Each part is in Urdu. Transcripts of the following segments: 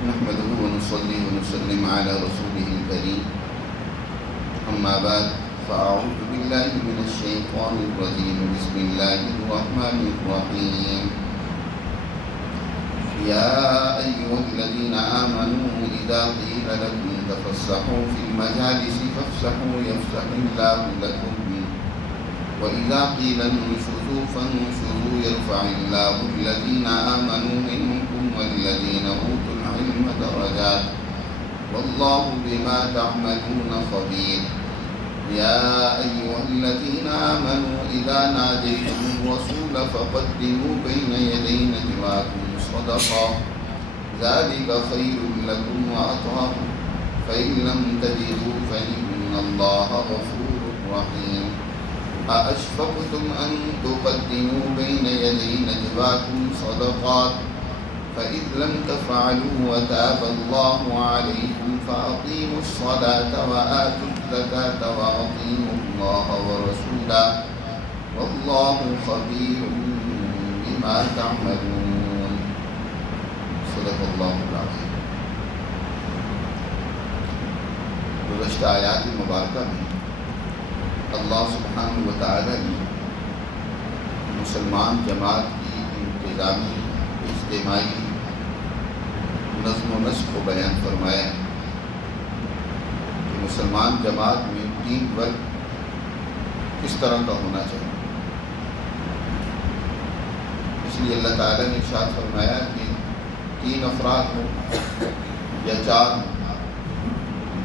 نحمده ونصلي ونسلم على رسوله الكريم أما بعد فأعوذ بالله من الشيطان الرجيم بسم الله الرحمن الرحيم يا أيها الذين آمنوا إذا قيل لكم تفسحوا في المجالس فافسحوا يفسح الله لكم وإذا قيل انشزوا فانشزوا يرفع الله الذين آمنوا منكم والذين أوتوا العلم درجات والله بما تعملون خبير يا أيها الذين آمنوا إذا ناديتم الرسول فقدموا بين يدي نجواكم صدقة ذلك خير لكم وأطهر فإن لم تجدوا فإن الله غفور رحيم أأشفقتم أن تقدموا بين يدي نجواكم صدقات فإذ لم تفعلوا وتاب الله عليكم فأقيموا الصلاة وآتوا الزكاة وأطيعوا الله ورسوله والله خبير بما تعملون صدق اللہ العظیم۔ گزشتہ آیات مبارکہ میں اللہ سبحانہ و تعالی نے مسلمان جماعت کی انتظامی اجتماعی نظم و نسق کو بیان فرمایا کہ مسلمان جماعت میں ٹیم ورک کس طرح کا ہونا چاہیے۔ اس لیے اللہ تعالیٰ نے ارشاد فرمایا کہ 3 افراد ہوں یا 4 ہوں،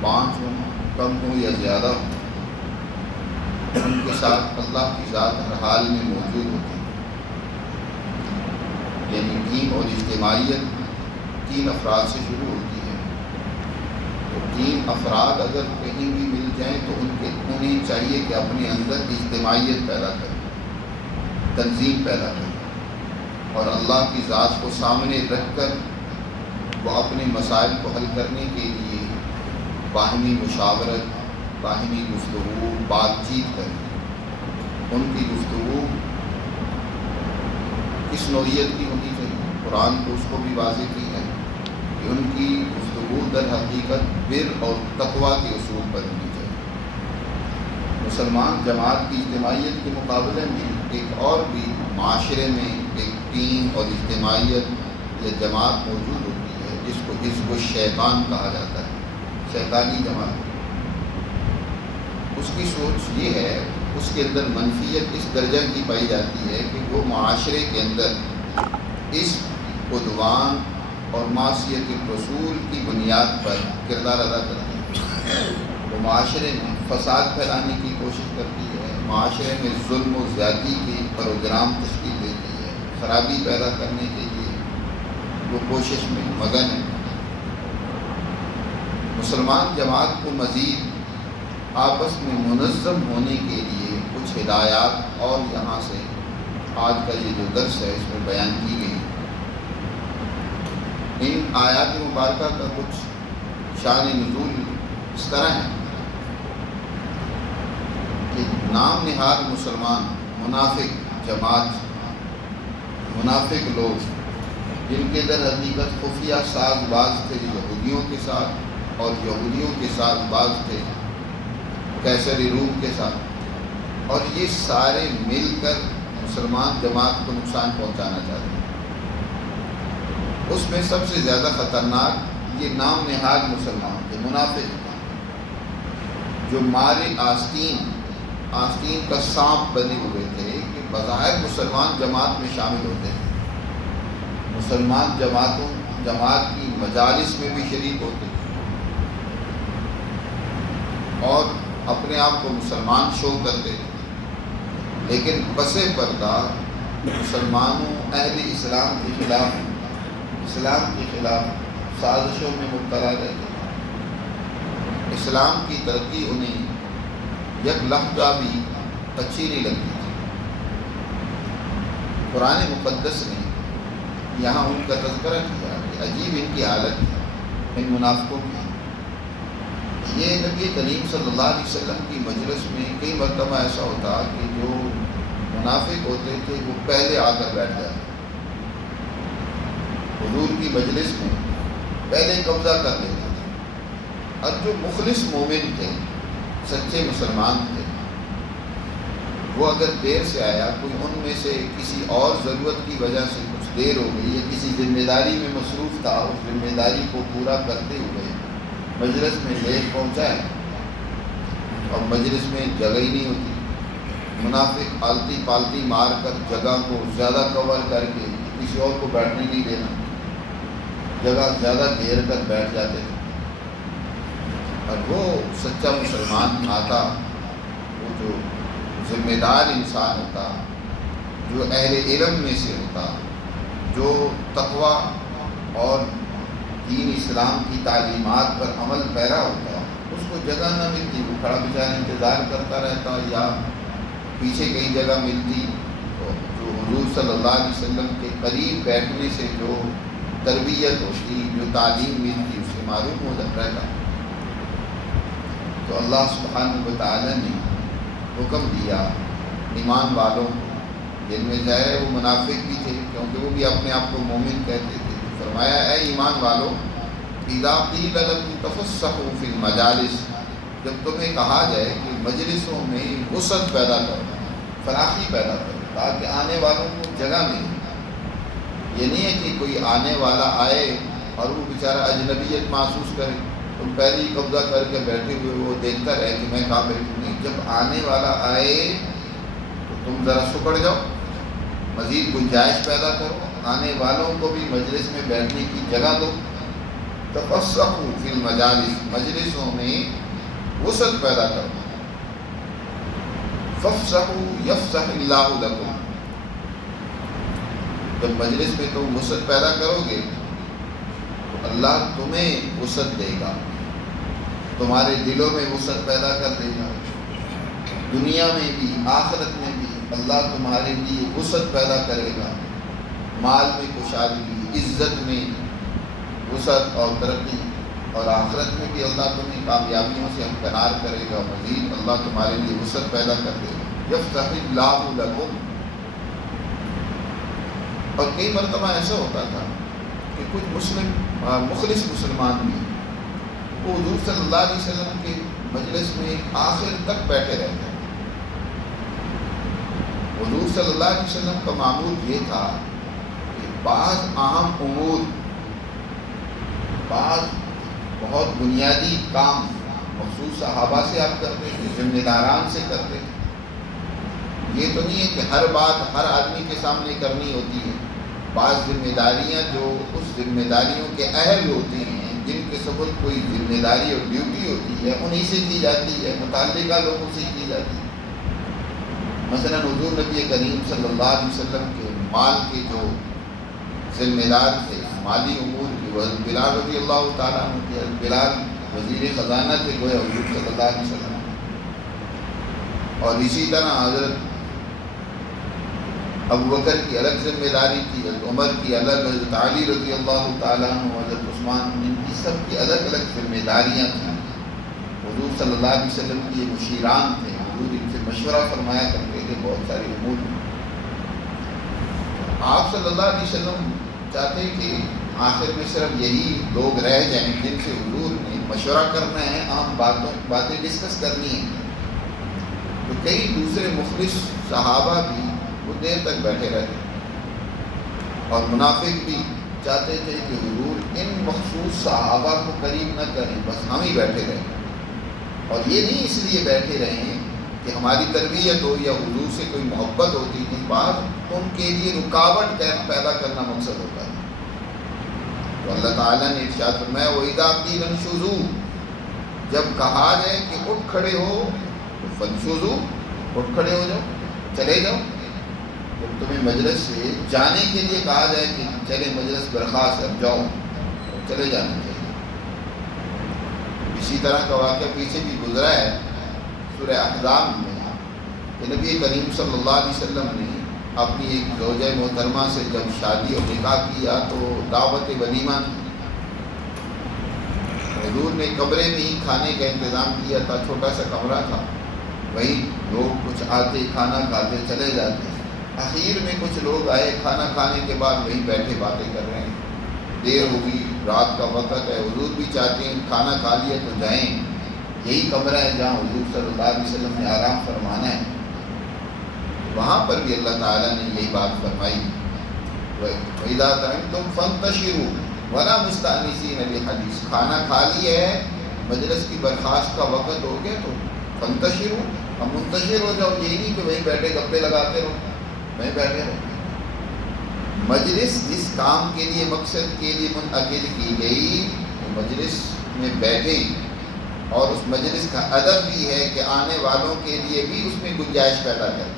5 ہوں، کم ہوں یا زیادہ ہوں، ان کے ساتھ اللہ کی ذات ہر حال میں موجود ہوتی ہے۔ یعنی ٹیم اور اجتماعیت 3 افراد سے شروع ہوتی ہے۔ تو 3 افراد اگر کہیں بھی مل جائیں تو انہیں چاہیے کہ اپنے اندر اجتماعیت پیدا کریں، تنظیم پیدا کریں، اور اللہ کی ذات کو سامنے رکھ کر وہ اپنے مسائل کو حل کرنے کے لیے باہمی مشاورت، باہمی گفتگو، بات چیت کریں۔ ان کی گفتگو کس نوعیت کی ہونی چاہیے؟ قرآن تو اس کو بھی واضح کی ہے کہ ان کی گفتگو در حقیقت بر اور تقوی کے اصول پر ہونی چاہیے۔ مسلمان جماعت کی اجتماعیت کے مقابلے میں ایک اور بھی معاشرے میں ایک ٹیم اور اجتماعیت یا جماعت موجود ہوتی ہے جس کو حزب الشیطان کہا جاتا ہے، شیطانی جماعت۔ اس کی سوچ یہ ہے، اس کے اندر منفیت اس درجہ کی پائی جاتی ہے کہ وہ معاشرے کے اندر اس عدوان اور معصیت الرسول کی بنیاد پر کردار ادا کرتی ہے۔ وہ معاشرے میں فساد پھیلانے کی کوشش کرتی ہے، معاشرے میں ظلم و زیادتی کے پروگرام تشکیل دیتی ہے، خرابی پیدا کرنے کے لیے وہ کوشش میں مگن ہے۔ مسلمان جماعت کو مزید آپس میں منظم ہونے کے لیے کچھ ہدایات اور یہاں سے آج کا یہ جو درس ہے اس میں بیان کی گئی۔ ان آیات مبارکہ کا کچھ شان نزول اس طرح ہے کہ نام نہاد مسلمان منافق جماعت، منافق لوگ جن کے در حقیقت خفیہ ساز باز تھے یہودیوں کے ساتھ، اور یہودیوں کے ساتھ باز تھے کیسری روم کے ساتھ، اور یہ سارے مل کر مسلمان جماعت کو نقصان پہنچانا چاہتے ہیں۔ اس میں سب سے زیادہ خطرناک یہ نام نہاد مسلمان تھے، منافق، جو مارے آستین کا سانپ بنے ہوئے تھے کہ بظاہر مسلمان جماعت میں شامل ہوتے ہیں، مسلمان جماعت کی مجالس میں بھی شریک ہوتے ہیں اور اپنے آپ کو مسلمان شو کرتے تھے، لیکن پس پردہ مسلمانوں اہل اسلام کے خلاف سازشوں میں مبتلا رہتے تھے۔ اسلام کی ترقی انہیں یک لحظہ بھی اچھی نہیں لگتی تھی۔ قرآن مقدس نے یہاں ان کا تذکرہ کیا کہ عجیب ان کی حالت ہے، ان منافقوں کی۔ یہ نبی کریم صلی اللہ علیہ وسلم کی مجلس میں کئی مرتبہ ایسا ہوتا کہ جو منافق ہوتے تھے وہ پہلے آ کر بیٹھ جاتے۔ حضور کی مجلس میں پہلے قبضہ کر لیتا تھا۔ اور جو مخلص مومن تھے، سچے مسلمان تھے، وہ اگر دیر سے آیا، کوئی ان میں سے کسی اور ضرورت کی وجہ سے کچھ دیر ہو گئی یا کسی ذمہ داری میں مصروف تھا، اس ذمہ داری کو پورا کرتے ہوئے مجلس میں لیٹ پہنچا ہے اور مجلس میں جگہ ہی نہیں ہوتی، منافق آلتی پالتی مار کر جگہ کو زیادہ کور کر کے کسی اور کو بیٹھنے نہیں دینا، جگہ زیادہ گھیر کر بیٹھ جاتے تھے۔ اور وہ سچا مسلمان آتا، وہ جو ذمہ دار انسان ہوتا، جو اہل علم میں سے ہوتا، جو تقوی اور دین اسلام کی تعلیمات پر عمل پیرا ہوتا، اس کو جگہ نہ ملتی، وہ کھڑا بچارا انتظار کرتا رہتا، یا پیچھے کہیں جگہ ملتی تو جو حضور صلی اللہ علیہ وسلم کے قریب بیٹھنے سے جو تربیت ہوتی، جو تعلیم ملتی، اس سے معروف ہو رہتا۔ تو اللہ سبحانہ و تعالیٰ نے حکم دیا ایمان والوں کو، جن میں ظاہر ہے وہ منافق بھی تھے کیونکہ وہ بھی اپنے آپ کو مومن کہتے تھے، فرمایا اے ایمان والو اذا قیل لکم تفسحوا فی المجالس، جب تمہیں کہا جائے کہ مجلسوں میں وسعت پیدا کرو، فراخی پیدا کرو تاکہ آنے والوں کو جگہ ملے۔ یہ نہیں ہے کہ کوئی آنے والا آئے اور وہ بیچارہ اجنبیت محسوس کرے، تم پہلے ہی قبضہ کر کے بیٹھے ہوئے وہ دیکھتا رہے کہ میں کہاں بیٹھوں۔ نہیں، جب آنے والا آئے تو تم ذرا سکڑ جاؤ، مزید گنجائش پیدا کرو، آنے والوں کو بھی مجلس میں بیٹھنے کی جگہ دو۔ تفسحوا فی المجالس، مجلسوں میں وسعت پیدا کرو۔ فافسحوا یفسح اللہ لکم، جب مجلس میں تم وسعت پیدا کرو گے تو اللہ تمہیں وسعت دے گا، تمہارے دلوں میں وسعت پیدا کر دے گا، دنیا میں بھی آخرت میں بھی اللہ تمہارے لیے وسعت پیدا کرے گا، مال میں کشادگی، عزت میں وسعت اور ترقی، اور آخرت میں بھی اللہ تمہیں کامیابیوں سے ہمکنار کرے گا، مزید اللہ تمہارے لیے وسعت پیدا کر دے گا۔ یفتح اللہ لکم۔ اور کئی مرتبہ ایسا ہوتا تھا کہ کچھ مخلص مسلمان بھی وہ حضور صلی اللہ علیہ وسلم کے مجلس میں آخر تک بیٹھے رہتے۔ حضور صلی اللہ علیہ وسلم کا معمول یہ تھا کہ بعض اہم امور، بعض بہت بنیادی کام مخصوص صحابہ سے آپ کرتے تھے، ذمہ داران سے کرتے تھے۔ یہ تو نہیں ہے کہ ہر بات ہر آدمی کے سامنے کرنی ہوتی ہے، بعض ذمہ داریاں جو اس ذمہ داریوں کے اہل ہوتے ہیں، جن کے سبب کوئی ذمہ داری اور ڈیوٹی ہوتی ہے، انہی سے کی جاتی ہے، متعلقہ لوگوں سے کی جاتی ہے۔ مثلا حضور نبی کریم صلی اللہ علیہ وسلم کے مال کے جو ذمہ دار تھے، مالی امور کے، وہ بلال رضی اللہ تعالیٰ عنہ کے، بلال وزیر خزانہ تھے گویا حضور صلی اللہ علیہ وسلم۔ اور اسی طرح حضرت ابوبکر کی الگ ذمہ داری تھی، حضرت عمر کی الگ، حضرت علی رضی اللہ تعالیٰ عنہ، حضرت عثمان، ان کی سب کی الگ الگ ذمہ داریاں تھیں۔ حضور صلی اللہ علیہ وسلم کی یہ مشیران تھے، حضور ان سے مشورہ فرمایا کرتے تھے بہت ساری امور میں۔ آپ صلی اللہ علیہ وسلم چاہتے کہ آخر میں صرف یہی لوگ رہ جائیں جن سے حضور نے مشورہ کرنا ہے، عام باتیں ڈسکس کرنی ہیں۔ تو کئی دوسرے مخلص صحابہ بھی وہ دیر تک بیٹھے رہتے، اور منافق بھی چاہتے تھے کہ حضور ان مخصوص صحابہ کو قریب نہ کریں، بس ہم ہی بیٹھے رہیں۔ اور یہ نہیں اس لیے بیٹھے رہیں کہ ہماری تربیت ہو یا حضور سے کوئی محبت ہوتی تھی، بعض ان کے لیے رکاوٹ پیدا کرنا مقصد ہوتا ہے۔ تو اللہ تعالیٰ نے ارشاد فرمایا وَإِذَا قِيلَ انشُزُوا، جب کہا جائے کہ اٹھ کھڑے ہو تو فانشزوا، اٹھ کھڑے ہو جاؤ، چلے جاؤ۔ جب تمہیں مجلس سے جانے کے لیے کہا جائے کہ چلے مجلس برخاست اب جاؤ، تو چلے جانا چاہیے۔ اسی طرح کا واقعہ پیچھے بھی گزرا ہے سورہ احزاب میں کہ نبی کریم صلی اللہ علیہ وسلم نے اپنی ایک زوجہ محترمہ سے جب شادی اور نکاح کیا تو دعوت ولیمہ کی، حضور نے کمرے میں ہی کھانے کا انتظام کیا تھا، چھوٹا سا کمرہ تھا، وہیں لوگ کچھ آتے کھانا کھاتے چلے جاتے۔ آخر میں کچھ لوگ آئے، کھانا کھانے کے بعد وہیں بیٹھے باتیں کر رہے ہیں، دیر ہو گئی، رات کا وقت ہے، حضور بھی چاہتے ہیں کھانا کھا لیا تو جائیں، یہی کمرہ ہے جہاں حضور صلی اللہ علیہ وسلم نے آرام فرمانا ہے، وہاں پر بھی اللہ تعالیٰ نے یہی بات فرمائی، وَإِذَا طَعِمْتُمْ فَانْتَشِرُوا وَلَا مُسْتَأْنِسِينَ لِحَدِيثٍ، کھانا کھا لیا ہے، مجلس کی برخاست کا وقت ہو گیا تو فَانْتَشِرُوا، اب منتشر ہو جاؤ، یہی نہیں کہ وہیں بیٹھے گپے لگاتے رہو، وہیں بیٹھے رہو۔ مجلس جس کام کے لیے مقصد کے لیے منعقد کی گئی، مجلس میں بیٹھیں، اور اس مجلس کا ادب بھی ہے کہ آنے والوں کے لیے بھی اس میں گنجائش پیدا کریں،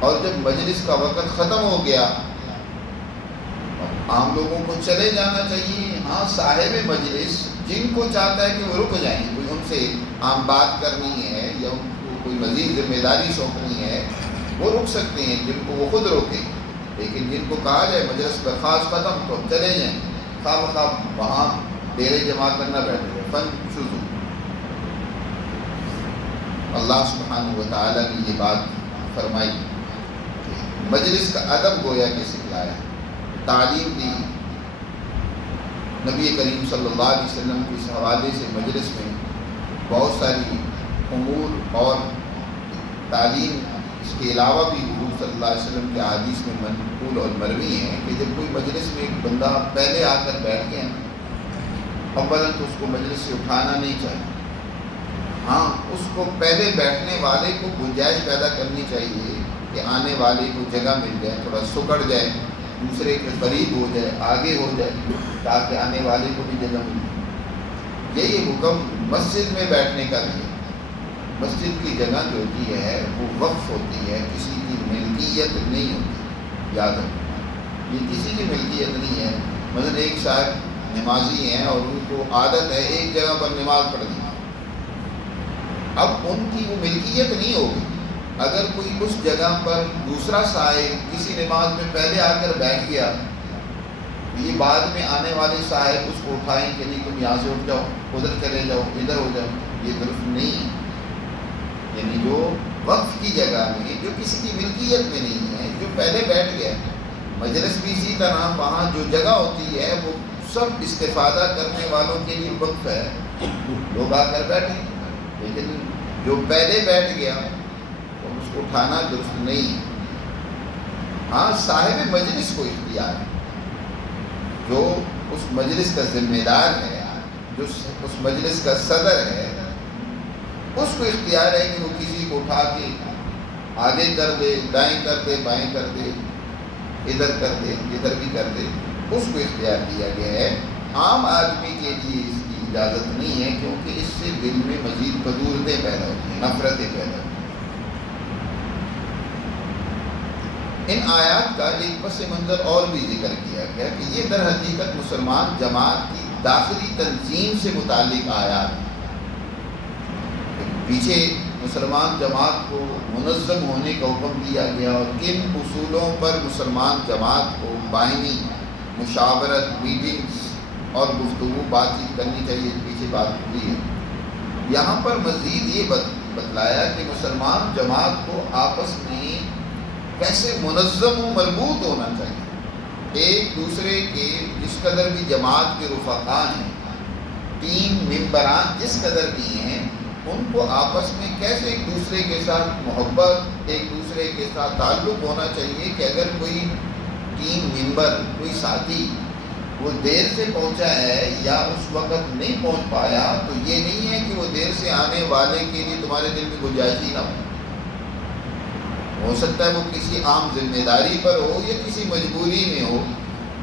اور جب مجلس کا وقت ختم ہو گیا عام لوگوں کو چلے جانا چاہیے۔ ہاں صاحب مجلس جن کو چاہتا ہے کہ وہ رک جائیں، کوئی ان سے عام بات کرنی ہے یا ان کو کوئی مزید ذمہ داری سونپنی ہے، وہ رک سکتے ہیں، جن کو وہ خود روکیں، لیکن جن کو کہا جائے مجلس برخاست ختم تو چلے جائیں، خواہ بخواہ وہاں ڈیرے جمع کرنا بیٹھے فن شروع۔ اللہ سبحانہ و تعالیٰ نے یہ بات فرمائی کہ مجلس کا ادب گویا کہ سکھلایا، تعلیم دی۔ نبی کریم صلی اللہ علیہ وسلم کے اس حوالے سے مجلس میں بہت ساری امور اور تعلیم، اس کے علاوہ بھی حضور صلی اللہ علیہ وسلم کے احادیث میں منقول اور مروی ہیں کہ جب کوئی مجلس میں ایک بندہ پہلے آ کر بیٹھ گیا، اولاً تو اس کو مجلس سے اٹھانا نہیں چاہیے، ہاں اس کو پہلے بیٹھنے والے کو گنجائش پیدا کرنی چاہیے کہ آنے والے کو جگہ مل جائے، تھوڑا سکڑ جائے، دوسرے کے قریب ہو جائے، آگے ہو جائے، تاکہ آنے والے کو بھی جگہ مل جائے۔ یہی حکم مسجد میں بیٹھنے کا بھی ہے۔ مسجد کی جگہ جو ہوتی ہے وہ وقف ہوتی ہے، کسی کی ملکیت نہیں ہوتی، یاد رکھو یہ کسی کی ملکیت نہیں ہے۔ مثلا ایک صاحب نمازی ہیں اور ان کو عادت ہے ایک جگہ پر نماز پڑھنی، اب ان کی وہ ملکیت نہیں ہوگی۔ اگر کوئی اس جگہ پر دوسرا صاحب کسی نماز میں پہلے آ کر بیٹھ گیا، یہ بعد میں آنے والے صاحب اس کو اٹھائیں کہ نہیں تم یہاں سے اٹھ جاؤ، ادھر چلے جاؤ، ادھر ہو جاؤ، یہ درست نہیں ہے۔ یعنی جو وقف کی جگہ میں، جو کسی کی ملکیت میں نہیں ہے، جو پہلے بیٹھ گیا، مجلس بھی اسی طرح وہاں جو جگہ ہوتی ہے وہ سب استفادہ کرنے والوں کے لیے وقف ہے، لوگ آ کر بیٹھیں، لیکن جو پہلے بیٹھ گیا اس کو اٹھانا درست نہیں ہے۔ ہاں صاحب مجلس کو اختیار ہے، جو اس مجلس کا ذمہ دار ہے، جو اس مجلس کا صدر ہے، اس کو اختیار ہے کہ وہ کسی کو اٹھا کے آگے کر دے، دائیں کر دے، بائیں کر دے، ادھر کر دے، ادھر بھی کر دے، اس کو اختیار دیا گیا ہے۔ عام آدمی کے لیے اس کی اجازت نہیں ہے، کیونکہ اس سے دل میں مزید بدورتیں پیدا ہوتی ہیں، نفرتیں پیدا ہوتی ہیں۔ ان آیات کا ایک پس منظر اور بھی ذکر کیا گیا کہ یہ در حقیقت مسلمان جماعت کی داخلی تنظیم سے متعلق آیات ہیں۔ پیچھے مسلمان جماعت کو منظم ہونے کا حکم دیا گیا اور کن اصولوں پر مسلمان جماعت کو باہمی مشاورت، میٹنگز اور گفتگو بات چیت کرنی چاہیے، پیچھے بات ہوئی ہے۔ یہاں پر مزید یہ بتلایا کہ مسلمان جماعت کو آپس میں کیسے منظم و مربوط ہونا چاہیے، ایک دوسرے کے جس قدر بھی جماعت کے رفقا ہیں، ٹیم ممبران جس قدر بھی ہیں، ان کو آپس میں کیسے ایک دوسرے کے ساتھ محبت، ایک دوسرے کے ساتھ تعلق ہونا چاہیے کہ اگر کوئی ٹیم ممبر، کوئی ساتھی وہ دیر سے پہنچا ہے یا اس وقت نہیں پہنچ پایا، تو یہ نہیں ہے کہ وہ دیر سے آنے والے کے لیے تمہارے دل میں گنجائش ہی نہ ہو سکتا ہے وہ کسی عام ذمہ داری پر ہو یا کسی مجبوری میں ہو،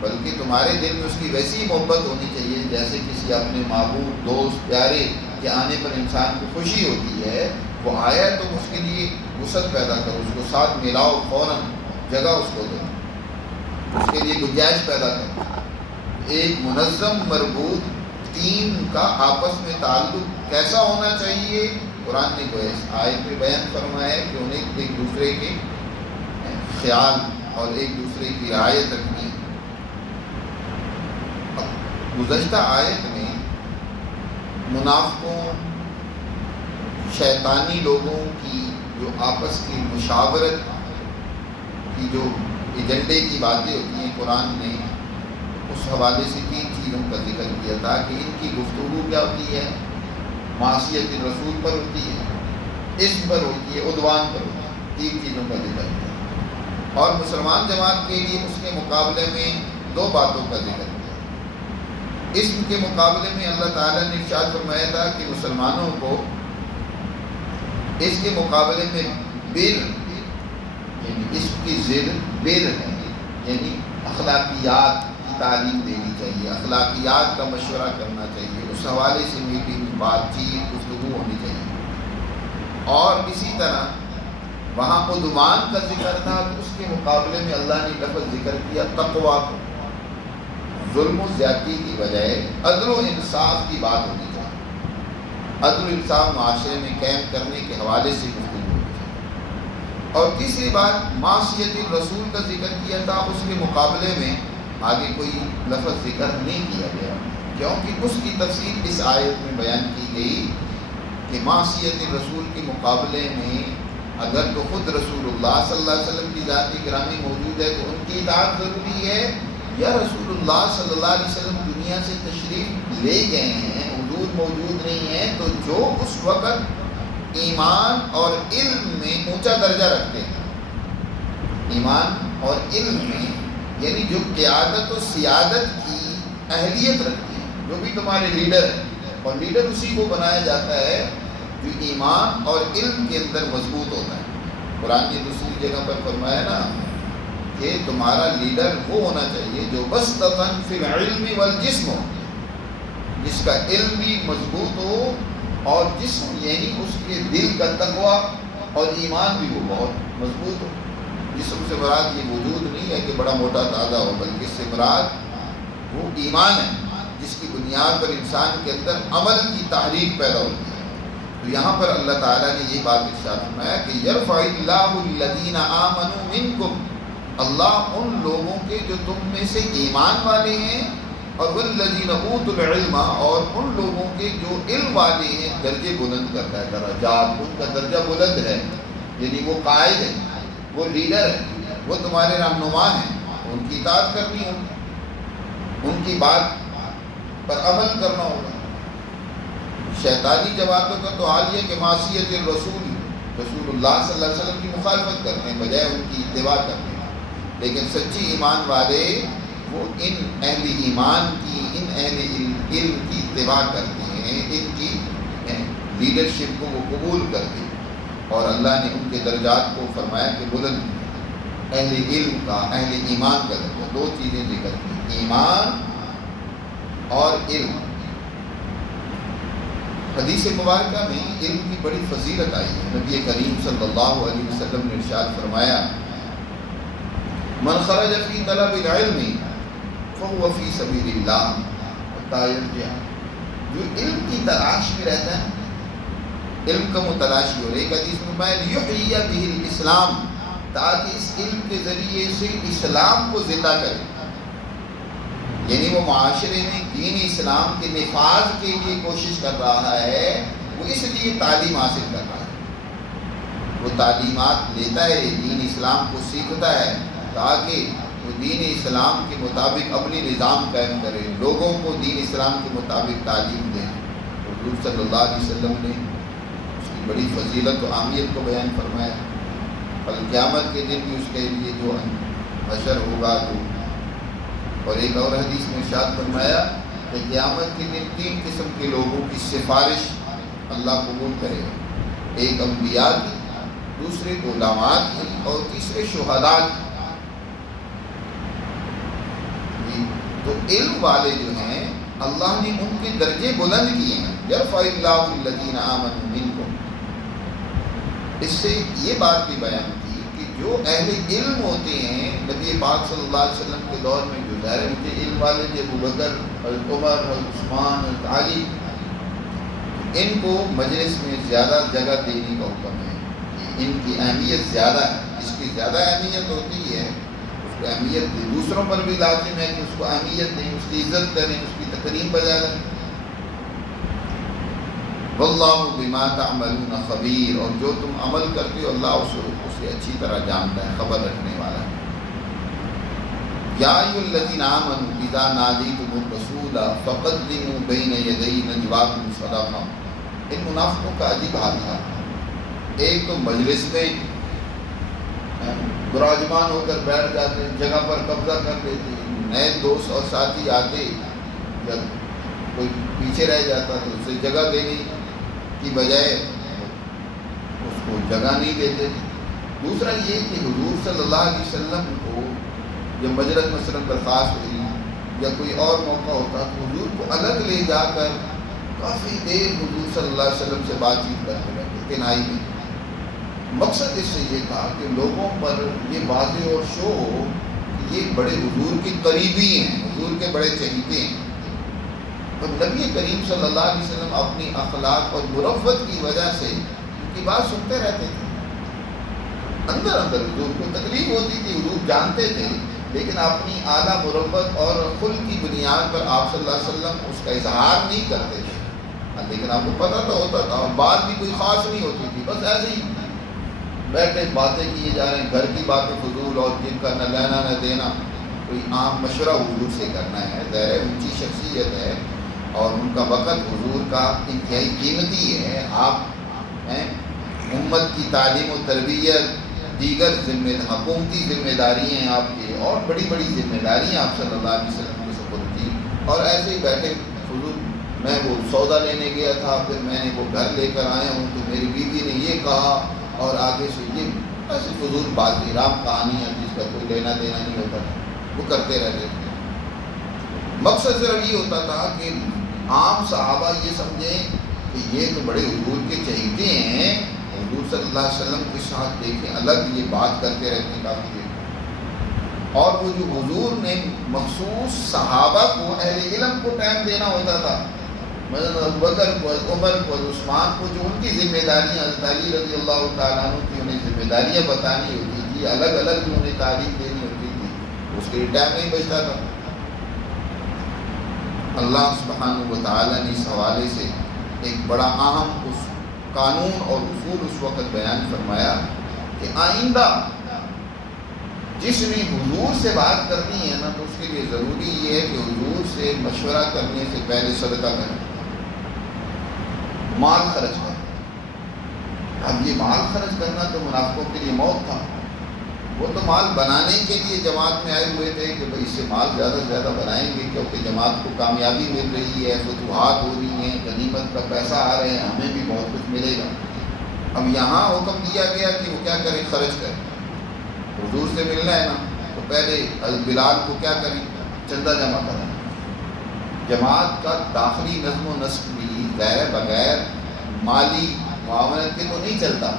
بلکہ تمہارے دل میں اس کی ویسی محبت ہونی چاہیے جیسے کسی اپنے محبوب، دوست، پیارے کے آنے پر انسان کو خوشی ہوتی ہے۔ وہ آیا تو اس کے لیے وسعت پیدا کرو، اس کو ساتھ ملاؤ، فوراً جگہ اس کو دو، اس کے لیے گنجائش پیدا کرو۔ ایک منظم مربوط ٹیم کا آپس میں تعلق کیسا ہونا چاہیے، قرآن نے کو اس آیت میں بیان فرمایا ہے کہ انہیں ایک دوسرے کے خیال اور ایک دوسرے کی رعایت رکھنی۔ گزشتہ آیت میں منافقوں، شیطانی لوگوں کی جو آپس کی مشاورت کی جو ایجنڈے کی باتیں ہوتی ہیں، قرآن نے اس حوالے سے 3 چیزیں چیزوں کا ذکر کیا تھا کہ ان کی گفتگو کیا ہوتی ہے، معصیت رسول پر ہوتی ہے، اسم پر ہوتی ہے، عدوان پر ہوتی ہے، 3 چیزوں کا ذکر کیا۔ اور مسلمان جماعت کے لیے اس کے مقابلے میں 2 باتوں کا ذکر کیا۔ اسم کے مقابلے میں اللہ تعالیٰ نے ارشاد فرمایا تھا کہ مسلمانوں کو اس کے مقابلے میں بر، یعنی اسم کی زر بر ہے، یعنی اخلاقیات کی تعلیم دینی چاہیے، اخلاقیات کا مشورہ کرنا چاہیے، اس حوالے سے میٹنگ، بات چیت، گفتگو ہونی چاہیے۔ اور اسی طرح وہاں عدوان کا ذکر تھا تو اس کے مقابلے میں اللہ نے لفظ ذکر کیا تقویٰ کو، ظلم و زیادتی کی بجائے عدل و انصاف کی بات ہونی چاہیے، عدل و انصاف معاشرے میں قائم کرنے کے حوالے سے گفتگو ہونی چاہیے۔ اور تیسری بات معصیت الرسول کا ذکر کیا تھا، اس کے مقابلے میں آگے کوئی لفظ ذکر نہیں کیا گیا، کیونکہ اس کی تفصیل اس آیت میں بیان کی گئی کہ معصیت الرسول کے مقابلے میں اگر تو خود رسول اللہ صلی اللہ علیہ وسلم کی ذات گرامی موجود ہے تو ان کی اطاعت ضروری ہے، یا رسول اللہ صلی اللہ علیہ وسلم دنیا سے تشریف لے گئے ہیں، حضور موجود نہیں ہیں، تو جو اس وقت ایمان اور علم میں اونچا درجہ رکھتے ہیں، ایمان اور علم میں یعنی جو قیادت و سیادت کی اہلیت رکھتے ہیں، جو بھی تمہارے لیڈر ہیں، اور لیڈر اسی کو بنایا جاتا ہے جو ایمان اور علم کے اندر مضبوط ہوتا ہے۔ قرآن نے دوسری جگہ پر فرمایا نا کہ تمہارا لیڈر وہ ہونا چاہیے جو بسطۃً فی العلم والجسم ہو، جس کا علم بھی مضبوط ہو اور جسم یعنی اس کے دل کا تقویٰ اور ایمان بھی وہ بہت مضبوط ہو۔ جسم سے مراد یہ وجود نہیں ہے کہ بڑا موٹا تازہ ہو، بلکہ اس سے مراد وہ ایمان ہے جس کی بنیاد پر انسان کے اندر عمل کی تحریک پیدا ہوتی ہے۔ تو یہاں پر اللہ تعالیٰ نے یہ بات ارشاد فرمایا کہ یرفع اللہ الذین آمنوا منکم، اللہ ان لوگوں کے جو تم میں سے ایمان والے ہیں، اور والذین اوتوا العلم، اور ان لوگوں کے جو علم والے ہیں درجے بلند کرتا ہے، درجات، ان کا درجہ بلند ہے، یعنی وہ قائد ہے، وہ لیڈر ہے، وہ تمہارے رہنما ہیں، ان کی اطاعت کرنی ہوگی، ان کی بات پر عمل کرنا ہوگا۔ شیطانی جماعتوں کا تو حال یہ کہ معصیت الرسول، رسول اللہ صلی اللہ علیہ وسلم کی مخالفت کرتے ہیں بجائے ان کی اتباع کرتے ہیں، لیکن سچی ایمان والے وہ ان اہل ایمان کی، ان اہل علم کی اتباع کرتے ہیں، ان کی لیڈرشپ کو وہ قبول کرتے ہیں، اور اللہ نے ان کے درجات کو فرمایا کہ بلند، اہل علم کا، اہل ایمان کا درجہ، 2 چیزیں ذکر کی، ایمان اور علم۔ حدیث مبارکہ میں علم کی بڑی فضیلت آئی ہے، نبی کریم صلی اللہ علیہ وسلم نے ارشاد فرمایا من خرج فی طلب العلم فهو فی سبیل اللہ حتی یرجع، جو علم کی تلاش میں رہتا ہے، علم کا متلاشی، اور ایک حدیث میں فرمایا لیحیی بہ الاسلام، تاکہ اس علم کے ذریعے سے اسلام کو زندہ کرے، یعنی وہ معاشرے میں دین اسلام کے نفاذ کے لیے کوشش کر رہا ہے، وہ اس لیے تعلیم حاصل کر رہا ہے، وہ تعلیمات لیتا ہے، دین اسلام کو سیکھتا ہے تاکہ وہ دین اسلام کے مطابق اپنی نظام قائم کرے، لوگوں کو دین اسلام کے مطابق تعلیم دے۔ حضور صلی اللہ علیہ وسلم نے اس کی بڑی فضیلت و اہمیت کو بیان فرمایا، کل قیامت کے دن بھی اس کے لیے جو حشر ہوگا، اور ایک اور حدیث میں ارشاد فرمایا کہ قیامت کے دن 3 قسم کے لوگوں کی سفارش اللہ قبول کرے گا، ایک انبیاء کی، دوسرے علماء کی، اور تیسرے شہداء کی۔ تو علم والے جو ہیں اللہ نے ان کے درجے بلند کیے ہیں، یرفع اللہ الذین آمنوا منکم۔ اس سے یہ بات بھی بیان کی کہ جو اہل علم ہوتے ہیں، نبی پاک صلی اللہ علیہ وسلم کے دور میں جو ظاہر ان کے علم والے تھے، ابوبکر، حضرت عمر، حضرت عثمان، حضرت علی، ان کو مجلس میں زیادہ جگہ دینے کا حکم ہے، ان کی اہمیت زیادہ ہے، جس کی زیادہ اہمیت ہوتی ہے اس کو اہمیت دیں، دوسروں پر بھی لازم ہے کہ اس کو اہمیت دیں، اس کی عزت کریں، اس کی تکریم بجا لیں۔ واللہ بما تعملون خبیر، اور جو تم عمل کرتے ہو اللہ اسے اچھی طرح جانتا ہے، خبر رکھنے والا ہے۔ یا ایھا الذین آمنوا اذا ناجیتم الرسول اللہ فقدموا بین یدی نجواکم صدقہ۔ ان منافقوں کا عجیب حال تھا، ایک تو مجلس میں براجمان ہو کر بیٹھ جاتے، جگہ پر قبضہ کر لیتے، نئے دوست اور ساتھی آتے، جب کوئی پیچھے رہ جاتا تو اسے جگہ دینے کی بجائے اس کو جگہ نہیں دیتے تھے۔ دوسرا یہ کہ حضور صلی اللہ علیہ وسلم کو جب مجلس مثلاً برخاست ہوئی یا کوئی اور موقع ہوتا تو حضور کو الگ لے جا کر کافی دیر حضور صلی اللہ علیہ وسلم سے بات چیت کرتے رہتے تنہائی میں۔ مقصد اس سے یہ تھا کہ لوگوں پر یہ واضح اور شو ہو کہ یہ بڑے حضور کے قریبی ہیں، حضور کے بڑے چہیتے ہیں۔ تو نبی کریم صلی اللہ علیہ وسلم اپنی اخلاق اور مروت کی وجہ سے ان کی بات سنتے رہتے تھے۔ اندر اندر حضور کو تکلیف ہوتی تھی، حضور جانتے تھے، لیکن اپنی اعلیٰ مروت اور خلق کی بنیاد پر آپ صلی اللہ علیہ وسلم اس کا اظہار نہیں کرتے تھے۔ لیکن آپ کو پتہ تو ہوتا تھا، اور بات بھی کوئی خاص نہیں ہوتی تھی، بس ایسے ہی بیٹھے باتیں کیے جا رہے ہیں، گھر کی باتیں فضول، اور جن کا نہ لینا نہ دینا، کوئی عام مشورہ حضور سے کرنا ہے۔ ظاہر اونچی شخصیت ہے اور ان کا وقت حضور کا انتہائی قیمتی ہے۔ آپ ہیں امت کی تعلیم و تربیت، دیگر حکومتی ذمہ داری ہیں آپ کی، اور بڑی بڑی ذمہ داریاں آپ صلی اللہ علیہ وسلم کے سپرد کی، اور ایسے ہی بیٹھے حضور میں وہ سودا لینے گیا تھا، پھر میں نے وہ گھر لے کر آیا ہوں تو میری بیوی نے یہ کہا، اور آگے سے یہ ایسے فضول بات رام کہانی ہے جس کا کوئی لینا دینا نہیں ہوتا تھا، وہ کرتے رہتے تھے۔ مقصد صرف یہ ہوتا تھا کہ عام صحابہ یہ سمجھیں کہ یہ تو بڑے حضور کے چہیتے ہیں، حضور صلی اللہ علیہ وسلم کے ساتھ دیکھیں الگ یہ بات کرتے رہتے ہیں کافی دیر۔ اور وہ جو حضور نے مخصوص صحابہ کو، اہل علم کو ٹائم دینا ہوتا تھا، مثلا ابوبکر کو، عمر کو، عثمان کو، جو ان کی ذمہ داریاں، حضرت علی رضی اللہ تعالیٰ عنہ کی انہیں ذمہ داریاں بتانی ہوتی تھی، الگ الگ جو انہیں تعلیم دینی ہوتی تھی، اس کے لیے ٹائم نہیں بچتا تھا۔ اللہ سبحانہ و تعالیٰ نے اس حوالے سے ایک بڑا اہم اس قانون اور اصول اس وقت بیان فرمایا کہ آئندہ جس نے حضور سے بات کرنی ہے نا، تو اس کے لیے ضروری یہ ہے کہ حضور سے مشورہ کرنے سے پہلے صدقہ کریں، مال خرچ کریں۔ اب یہ مال خرچ کرنا تو منافقوں کے لیے موت تھا، وہ تو مال بنانے کے لیے جماعت میں آئے ہوئے تھے کہ بھئی اس سے مال زیادہ سے زیادہ بنائیں گے، کیونکہ جماعت کو کامیابی مل رہی ہے، فتوحات ہو رہی ہیں، غنیمت کا پیسہ آ رہے ہیں، ہمیں بھی بہت کچھ ملے گا۔ اب یہاں حکم دیا گیا کہ وہ کیا کریں، خرچ کریں۔ حضور سے ملنا ہے نا، تو پہلے بلال کو کیا کریں، چندہ جمع کریں۔ جماعت کا داخلی نظم و نسق بھی بغیر مالی معاونت کے تو نہیں چلتا۔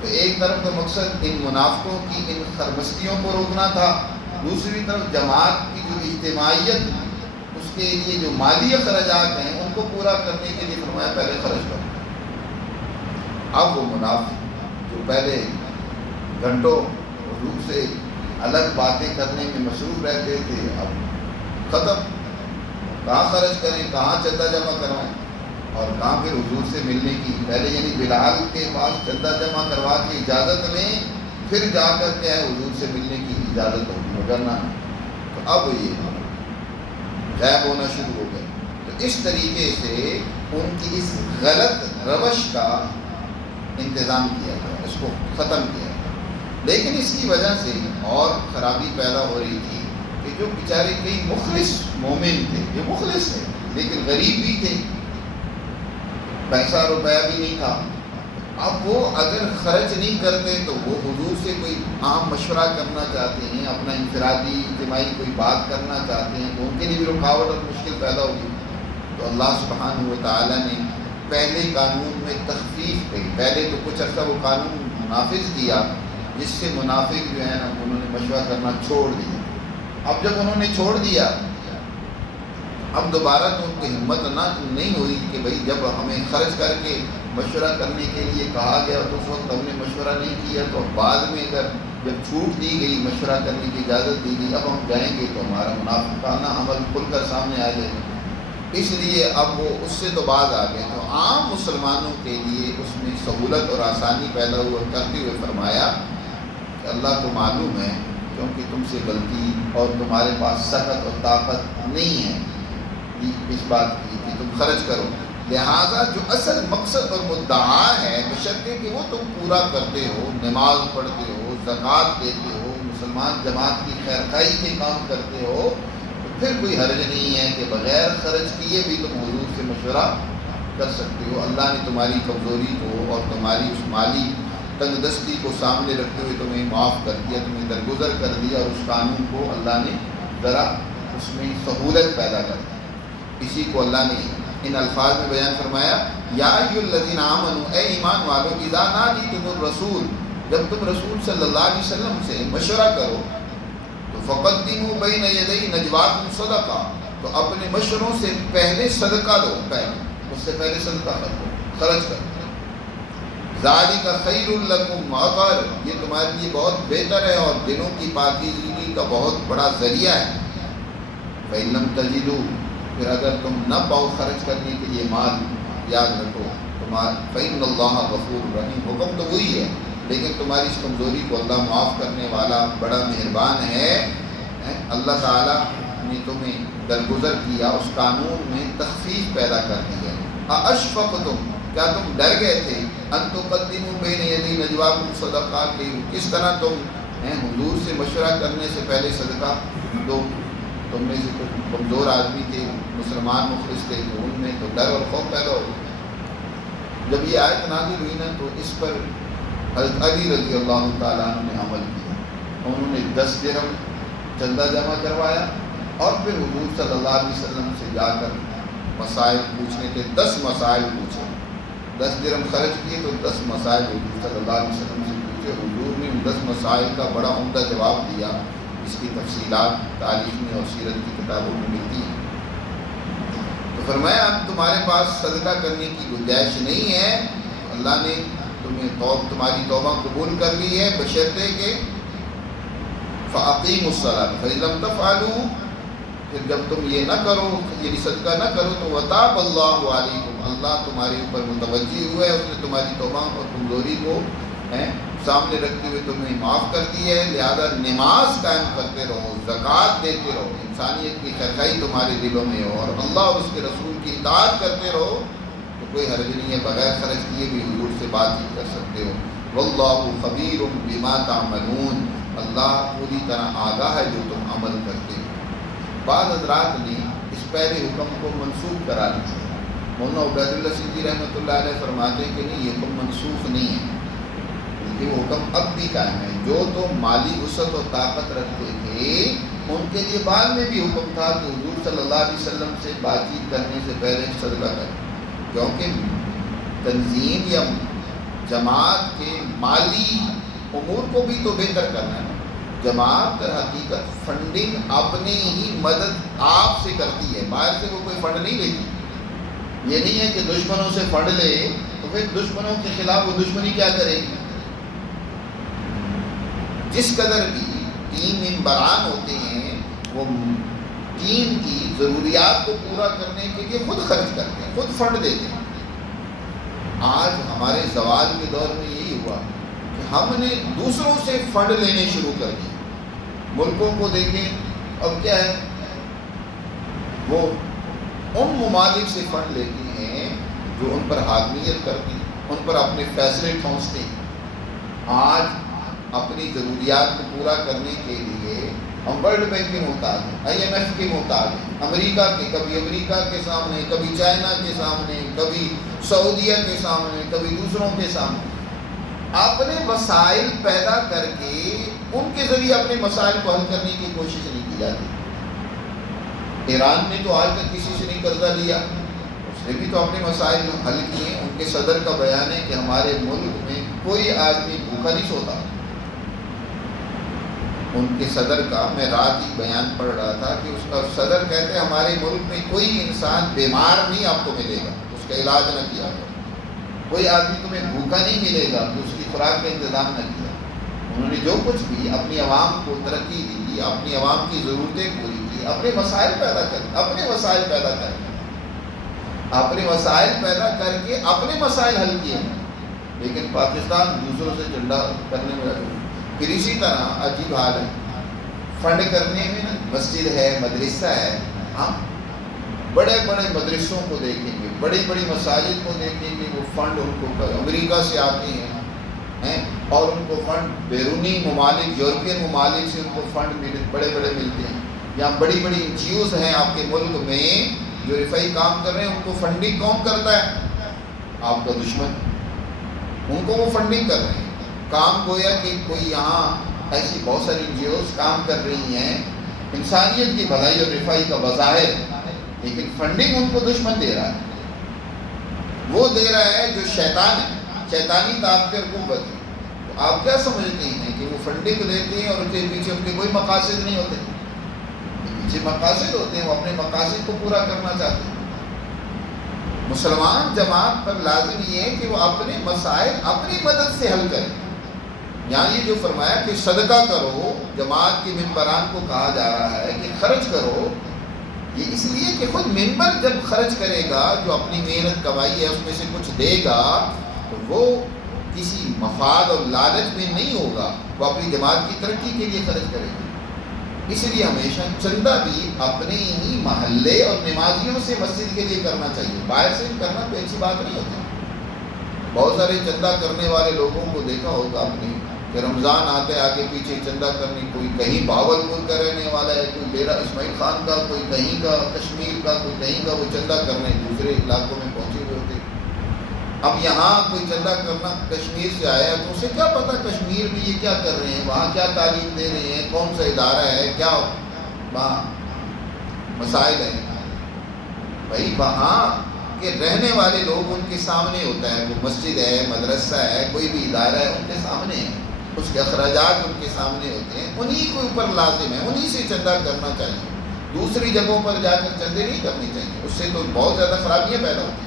تو ایک طرف تو مقصد ان منافقوں کی ان خرمستیوں کو روکنا تھا، دوسری طرف جماعت کی جو اجتماعیت، اس کے لیے جو مالی اخراجات ہیں ان کو پورا کرنے کے لیے فرمایا پہلے خرچ کرو۔ اب وہ منافق جو پہلے گھنٹوں حضور سے الگ باتیں کرنے میں مصروف رہتے تھے، اب ختم، کہاں خرچ کریں، کہاں چندہ جمع کروائیں، اور کہاں پھر حضور سے ملنے کی، پہلے یعنی بلال کے پاس چندہ جمع کروا کے اجازت لیں، پھر جا کر کے حضور سے ملنے کی اجازت ہوگی، وگرنہ تو اب یہ غائب ہونا شروع ہو گئے۔ تو اس طریقے سے ان کی اس غلط روش کا انتظام کیا گیا، اس کو ختم کیا گیا۔ لیکن اس کی وجہ سے اور خرابی پیدا ہو رہی تھی کہ جو بیچارے کئی مخلص مومن تھے، جو مخلص تھے لیکن غریب بھی تھے، پیسہ روپیہ بھی نہیں تھا، اب وہ اگر خرچ نہیں کرتے تو وہ حضور سے کوئی عام مشورہ کرنا چاہتے ہیں، اپنا انفرادی اجتماعی کوئی بات کرنا چاہتے ہیں، تو ان کے لیے بھی رکاوٹ اور مشکل پیدا ہوگی۔ تو اللہ سبحانہ و تعالیٰ نے پہلے قانون میں تخفیف کی، پہلے تو کچھ عرصہ وہ قانون نافذ کیا جس سے منافق جو ہے نا انہوں نے مشورہ کرنا چھوڑ دیا۔ اب جب انہوں نے چھوڑ دیا، اب دوبارہ تو ان کو ہمت نہیں ہوئی کہ بھئی جب ہمیں خرچ کر کے مشورہ کرنے کے لیے کہا گیا تو اس وقت ہم نے مشورہ نہیں کیا، تو بعد میں اگر جب چھوٹ دی گئی، مشورہ کرنے کی اجازت دی گئی، اب ہم جائیں گے تو ہمارا منافقانہ عمل کھل کر سامنے آ جائے گا، اس لیے اب وہ اس سے تو بعد آ گئے۔ تو عام مسلمانوں کے لیے اس میں سہولت اور آسانی پیدا ہوا کرتے ہوئے فرمایا کہ اللہ کو معلوم ہے کیونکہ تم سے غلطی اور تمہارے پاس سخت اور طاقت نہیں ہے، اس بات کی کہ تم خرچ کرو. لہٰذا جو اصل مقصد اور مدعا ہے بشرطے کہ وہ تم پورا کرتے ہو، نماز پڑھتے ہو، زکوٰۃ دیتے ہو، مسلمان جماعت کی خیر خائی کے کام کرتے ہو، تو پھر کوئی حرج نہیں ہے کہ بغیر خرچ کیے بھی تم حضور سے مشورہ کر سکتے ہو. اللہ نے تمہاری کمزوری کو اور تمہاری اس مالی تنگ دستی کو سامنے رکھتے ہوئے تمہیں معاف کر دیا، تمہیں درگزر کر دیا، اور اس قانون کو اللہ نے ذرا اس میں سہولت پیدا کر دی. اسی کو اللہ نے ان الفاظ میں بیان فرمایا، یا ایھا الذین آمنوا، اے ایمان والو، اذا ناجیتم الرسول، جب تم رسول صلی اللہ علیہ وسلم سے مشورہ کرو تو فقدموا بین یدی نجواکم صدقہ، تو اپنے مشوروں سے پہلے صدقہ دو، اس سے پہلے صدقہ کرو، خرچ کرو. ذالک خیر لکم وأطہر، یہ تمہارے لیے بہت بہتر ہے اور دلوں کی پاکیزگی کا بہت بڑا ذریعہ ہے. فإن لم تجدوا، پھر اگر تم نہ پاؤ خرچ کرنے کے لیے مال، یاد رکھو فإن اللہ غفور رحیم، حکم تو وہی ہے لیکن تمہاری اس کمزوری کو اللہ معاف کرنے والا بڑا مہربان ہے. اللہ تعالیٰ نے تمہیں درگزر کیا، اس قانون میں تخفیف پیدا کر دی ہے. ااشفقتم، کیا تم ڈر گئے تھے، ان تقدموا بین یدی نجواکم صدقہ، کہ کس طرح تم حضور سے مشورہ کرنے سے پہلے صدقہ دو. تم میں سے کچھ کمزور آدمی تھے، مسلمان مخلص تھے، تو ان میں تو ڈر اور خوف پیدا ہو. جب یہ آیت نازل ہوئی نا تو اس پر حضرت علی رضی اللہ تعالیٰ عنہ نے عمل کیا. انہوں نے 10 درہم چندہ جمع کروایا اور پھر حضور صلی اللہ علیہ وسلم سے جا کر مسائل پوچھنے کے 10 مسائل پوچھے. 10 درہم خرچ کیے تو 10 مسائل حضور صلی اللہ علیہ وسلم سے پوچھے. حضور نے ان 10 مسائل کا بڑا عمدہ جواب دیا. اس کی تفصیلات تاریخ میں اور سیرت کی کتابوں میں ملتی ہیں. تو فرمایا اب تمہارے پاس صدقہ کرنے کی گنجائش نہیں ہے، اللہ نے تمہاری توبہ قبول کر لی ہے، بشرطے کہ فَأَقِیمُوا الصَّلَاةَ فَإِن لَّمْ تَفْعَلُوا، پھر جب تم یہ نہ کرو، یعنی صدقہ نہ کرو، تو وَتَابَ اللَّهُ عَلَیکُم، اللہ تمہارے اوپر متوجہ ہوا ہے، اس نے تمہاری توبہ اور کمزوری کو سامنے رکھتے ہوئے تمہیں معاف کر دی ہے. لہذا نماز قائم کرتے رہو، زکوٰۃ دیتے رہو، انسانیت کی خیرخائی تمہارے دلوں میں ہو، اور اللہ اور اس کے رسول کی اطاعت کرتے رہو، تو کوئی حرج نہیں ہے، بغیر خرچ کیے بھی حضور سے بات چیت کر سکتے ہو. واللہ خبیر بما تعملون، اللہ پوری طرح آگاہ ہے جو تم عمل کرتے ہو. بعض حضرات نے اس پہلے حکم کو منسوخ کرا دیا. مولانا عبید اللہ سندھی رحمۃ اللہ علیہ فرماتے ہیں کہ نہیں، یہ حکم منسوخ نہیں ہے، بلکہ وہ حکم اب بھی قائم ہے. جو تو مالی وسعت اور طاقت رکھتے تھے ان کے لیے بعد میں بھی حکم تھا کہ حضور صلی اللہ علیہ وسلم سے بات چیت کرنے سے پہلے صدقہ کریں، کیونکہ تنظیم یا جماعت کے مالی امور کو بھی تو بہتر کرنا ہے. جماعت در حقیقت فنڈنگ اپنی ہی مدد آپ سے کرتی ہے، باہر سے وہ کوئی فنڈ نہیں لیتی. یہ نہیں ہے کہ دشمنوں سے فنڈ لے تو پھر دشمنوں کے خلاف وہ دشمنی کیا کرے گی. جس قدر بھی ٹیم ممبران ہوتے ہیں وہ ٹیم کی ضروریات کو پورا کرنے کے لیے خود خرچ کرتے ہیں، خود فنڈ دیتے ہیں. آج ہمارے زوال کے دور میں یہی ہوا کہ ہم نے دوسروں سے فنڈ لینے شروع کر دیے. ملکوں کو دیکھیں اب کیا ہے، وہ ان ممالک سے فنڈ لیتے ہیں جو ان پر حاکمیت کرتی ہیں، ان پر اپنے فیصلے ٹھونستے ہیں. آج اپنی ضروریات کو پورا کرنے کے لیے ہم ورلڈ بینک کے محتاج ہیں، IMF کے محتاج ہیں، امریکہ کے، کبھی امریکہ کے سامنے، کبھی چائنا کے سامنے، کبھی سعودیہ کے سامنے، کبھی دوسروں کے سامنے. اپنے مسائل پیدا کر کے ان کے ذریعے اپنے مسائل کو حل کرنے کی کوشش نہیں کی جاتی. ایران نے تو آج تک کسی سے نہیں قرضہ لیا، اس نے بھی تو اپنے مسائل حل کیے. ان کے صدر کا بیان ہے کہ ہمارے ملک میں کوئی آدمی بھوکا نہیں سوتا. ان کے صدر کا میں رات ہی بیان پڑھ رہا تھا کہ اس کا صدر کہتے ہیں ہمارے ملک میں کوئی انسان بیمار نہیں آپ کو ملے گا اس کا علاج نہ کیا گیا، کوئی آدمی تمہیں بھوکا نہیں ملے گا کہ اس کی خوراک کا انتظام نہ کیا. انہوں نے جو کچھ بھی اپنی عوام کو ترقی دی، اپنی عوام کی ضرورتیں پوری کی، اپنے مسائل پیدا کر اپنے مسائل پیدا کر کے اپنے مسائل حل کیے ہیں. لیکن پاکستان دوسروں سے جھنڈا کرنے میں لگا. پھر اسی طرح عجیب حال ہے، فنڈ کرنے میں نا مسجد ہے، مدرسہ ہے، ہم بڑے بڑے مدرسوں کو دیکھیں گے، بڑی بڑی مساجد کو دیکھیں گے، وہ فنڈ ان کو امریکہ سے آتے ہیں اور ان کو فنڈ بیرونی ممالک، یورپین ممالک سے ان کو فنڈ بڑے بڑے ملتے ہیں. یہاں بڑی بڑی این جی اوز ہیں آپ کے ملک میں جو رفائی کام کر رہے ہیں، ان کو فنڈنگ کون کرتا ہے؟ آپ کا دشمن. ان کو وہ فنڈنگ کر رہے ہیں. کام گویا کہ کوئی یہاں ایسی بہت ساری این جی اوز کام کر رہی ہیں انسانیت کی بھلائی اور رفائی کا بظاہر، لیکن فنڈنگ ان کو دشمن دے رہا ہے. وہ دے رہا ہے جو شیطان ہے، شیطانی طاقت اور قوت ہے. تو آپ کیا سمجھتے ہیں کہ وہ فنڈنگ دیتے ہیں اور اس کے پیچھے ان کے کوئی مقاصد نہیں ہوتے؟ پیچھے مقاصد ہوتے ہیں، وہ اپنے مقاصد کو پورا کرنا چاہتے ہیں. مسلمان جماعت پر لازم یہ ہے کہ وہ اپنے مسائل اپنی مدد سے حل کریں. یہاں یہ جو فرمایا کہ صدقہ کرو، جماعت کے ممبران کو کہا جا رہا ہے کہ خرچ کرو، یہ اس لیے کہ خود ممبر جب خرچ کرے گا، جو اپنی محنت کمائی ہے اس میں سے کچھ دے گا، تو وہ کسی مفاد اور لالچ میں نہیں ہوگا، وہ اپنی جماعت کی ترقی کے لیے خرچ کرے گا. اس لیے ہمیشہ چندہ بھی اپنے ہی محلے اور نمازیوں سے مسجد کے لیے کرنا چاہیے. باہر سے کرنا کوئی اچھی بات نہیں ہوتی. بہت سارے چندہ کرنے والے لوگوں کو دیکھا ہوگا آپ نے کہ رمضان آتے آگے پیچھے چندہ کرنے، کوئی کہیں بھاولپور کا رہنے والا ہے، کوئی ڈیرہ اسماعیل خان کا، کوئی کہیں کا کشمیر کا، کوئی کہیں کا، وہ چندہ کرنے دوسرے علاقوں میں پہنچے ہوئے ہوتے. اب یہاں کوئی چندہ کرنا کشمیر سے آیا تو اسے کیا پتہ کشمیر میں یہ کیا کر رہے ہیں، وہاں کیا تعلیم دے رہے ہیں، کون سا ادارہ ہے، کیا وہاں مسائل ہیں. بھائی وہاں کہ رہنے والے لوگ ان کے سامنے ہوتا ہے، وہ مسجد ہے، مدرسہ ہے، کوئی بھی ادارہ ہے، ان کے سامنے ہے، اس کے اخراجات ان کے سامنے ہوتے ہیں، انہی کے اوپر لازم ہے، انہی سے چندہ کرنا چاہیے. دوسری جگہوں پر جا کر چندے نہیں کرنے چاہیے، اس سے تو بہت زیادہ خرابیاں پیدا ہوتی ہیں.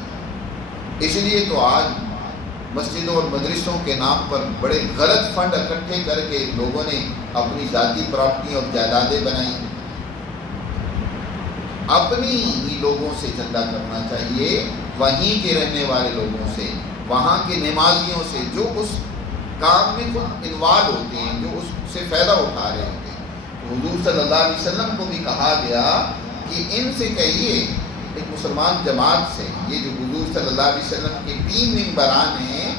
اس لیے تو آج مسجدوں اور مدرسوں کے نام پر بڑے غلط فنڈ اکٹھے کر کے لوگوں نے اپنی ذاتی پراپرٹی اور جائیدادیں بنائی. اپنی ہی لوگوں سے چندہ کرنا چاہیے، وہیں کے رہنے والے لوگوں سے، وہاں کے نمازیوں سے جو اس کام میں خود انوالو ہوتے ہیں، جو اس سے فائدہ اٹھا رہے ہوتے ہیں. حضور صلی اللہ علیہ وسلم کو بھی کہا گیا کہ ان سے کہیے، ایک مسلمان جماعت سے، یہ جو حضور صلی اللہ علیہ وسلم کے 3 ممبران ہیں،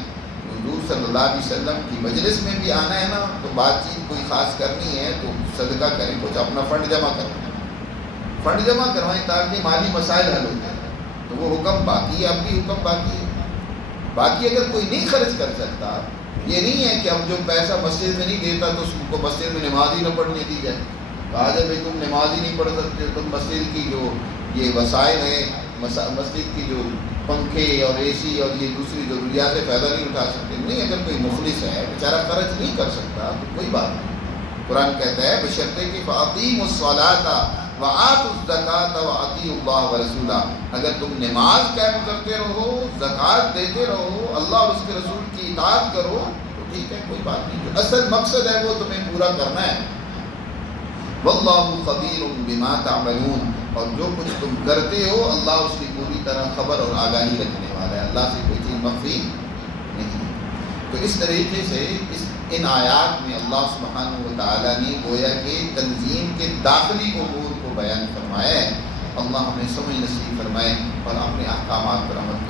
حضور صلی اللہ علیہ وسلم کی مجلس میں بھی آنا ہے نا، تو بات چیت کوئی خاص کرنی ہے تو صدقہ کریں، کچھ اپنا فنڈ جمع کریں، فنڈ جمع کروائیں تاکہ مالی مسائل حل ہو جائیں. تو وہ حکم باقی ہے، اب بھی حکم باقی ہے. باقی اگر کوئی نہیں خرچ کر سکتا، یہ نہیں ہے کہ اب جو پیسہ مسجد میں نہیں دیتا تو اس کو مسجد میں نماز ہی نہ پڑھنے دی جائے. کہا جائے بھائی تم نماز ہی نہیں پڑھ سکتے، تم مسجد کی جو یہ وسائل ہیں، مسجد کی جو پنکھے اور اے سی اور یہ دوسری ضروریات سے فائدہ نہیں اٹھا سکتے. نہیں، اگر کوئی مخلص ہے بیچارہ خرچ نہیں کر سکتا تو کوئی بات نہیں. قرآن کہتا ہے بشرطے کہ فَأَقِیمُوا الصَّلَاةَ وَآتُوا الزَّکَاةَ وَأَطِیعُوا اللَّهَ وَرَسُولَهُ. اگر تم نماز قائم کرتے رہو، زکوٰۃ دیتے رہو، اللہ اور اس کے رسول کی اطاعت کرو تو ٹھیک ہے، کوئی بات نہیں. جو اصل مقصد ہے وہ تمہیں پورا کرنا ہے. وَاللَّهُ خَبِيرٌ بِمَا تَعْمَلُونَ. اور جو کچھ تم کرتے ہو اللہ اس کی پوری طرح خبر اور آگاہی رکھنے والا ہے. اللہ سے کوئی چیز مخفی نہیں. تو اس طریقے سے ان آیات میں اللہ سبحانہ و تعالیٰ نے گویا کہ تنظیم کے داخلی امور کو بیان فرمایا ہے. اللہ ہمیں سمجھ نصیب فرمائے اور اپنے احکامات پر عمل